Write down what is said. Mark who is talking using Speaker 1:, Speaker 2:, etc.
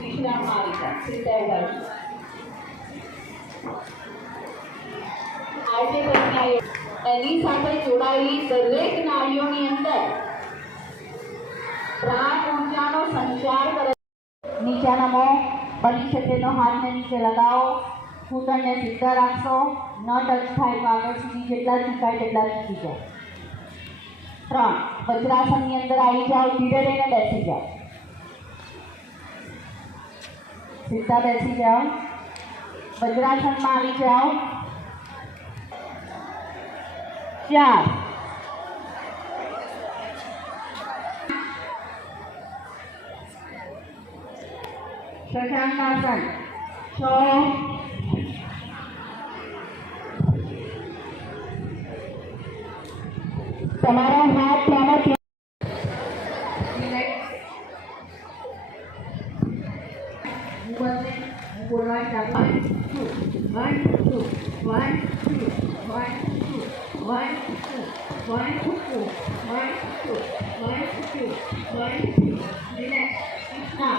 Speaker 1: Krishna Malika, Sita Vaishnav. આજે એની સાથે જોડાયેલી દરેક નાળીઓની અંદર પ્રાણ ઊર્જાનો સંચાર કરે નીચા નમો બની શકે તો હાથને નીચે લગાવો ઘૂંટણને સીધા રાખશો, ન ટચ થાય તો આગળ સુધી જેટલા ચૂકાય તેટલા ચૂકી જાય ત્રણ, વજ્રાસનની અંદર આવી જાઓ, ધીરે રહીને બેસી જાઓ. સીધા બેસી જાઓ. vạch ra chân ba đi chéo. Yeah. Second person. So તમારા હાથ તમારા
Speaker 2: મિનિટ উপর one double one two one two one two one two one two one two one two one two one two relax নাও